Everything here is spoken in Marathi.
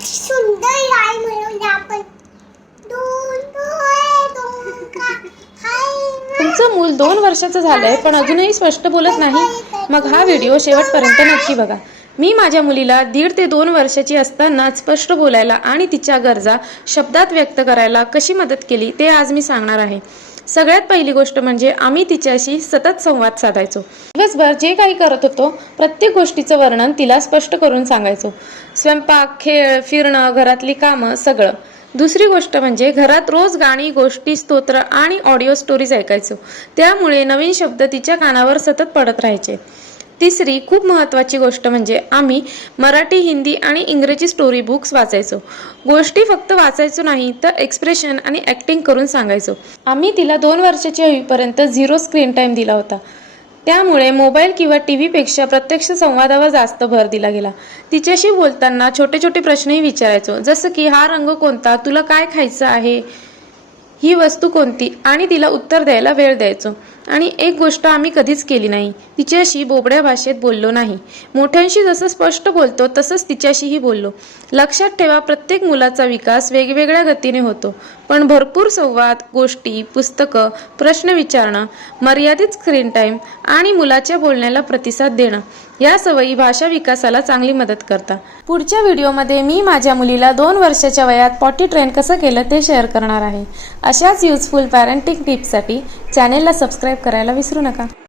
सुंदर आई म्हणून आपण तुमचं मूल 2 वर्षाचं झालंय पण अजूनही स्पष्ट बोलत नाही? मग हा व्हिडिओ शेवटपर्यंत नक्की बघा. मी माझ्या मुलीला 1.5 ते 2 वर्षाची असताना स्पष्ट बोलायला आणि तिच्या गरजा शब्दात व्यक्त करायला कशी मदत केली ते आज मी सांगणार आहे. सगळ्यात पहिली गोष्ट म्हणजे आम्ही तिच्याशी सतत संवाद साधायचो. दिवसभर जे काही करत होतो प्रत्येक गोष्टीचं वर्णन तिला स्पष्ट करून सांगायचो. स्वयंपाक, खेळ, फिरणं, घरातली कामं सगळं. दुसरी गोष्ट म्हणजे घरात रोज गाणी, गोष्टी, स्तोत्र आणि ऑडिओ स्टोरीज ऐकायचो. त्यामुळे नवीन शब्द तिच्या कानावर सतत पडत राहायचे. तिसरी खूप महत्त्वाची गोष्ट म्हणजे आम्ही मराठी, हिंदी आणि इंग्रजी स्टोरी बुक्स वाचायचो. गोष्टी फक्त वाचायचो नाही तर एक्सप्रेशन आणि ॲक्टिंग करून सांगायचो. आम्ही तिला 2 वर्षाची होईपर्यंत 0 स्क्रीन टाईम दिला होता. त्यामुळे मोबाईल किंवा टीव्हीपेक्षा प्रत्यक्ष संवादावर जास्त भर दिला गेला. तिच्याशी बोलताना छोटे छोटे प्रश्नही विचारायचो, जसं की हा रंग कोणता, तुला काय खायचं आहे, ही वस्तू कोणती, आणि तिला उत्तर द्यायला वेळ द्यायचो. आणि एक गोष्ट आम्ही कधीच केली नाही, तिच्याशी बोबड्या भाषेत बोललो नाही. मोठ्यांशी जसं स्पष्ट बोलतो तसंच तिच्याशीही बोललो. लक्षात ठेवा, प्रत्येक मुलाचा विकास वेगवेगळ्या गतीने होतो, पण भरपूर संवाद, गोष्टी, पुस्तकं, प्रश्न विचारणं, मर्यादित स्क्रीन टाईम आणि मुलाच्या बोलण्याला प्रतिसाद देणं या सवयी भाषा विकासाला चांगली मदत करतात. पुढच्या व्हिडिओमध्ये मी माझ्या मुलीला 2 वर्षाच्या वयात पॉटी ट्रेन कसं केलं ते शेअर करणार आहे. अशाच युजफुल पॅरेंटिंग टिप्ससाठी चॅनेलला सबस्क्राईब करायला विसरू नका.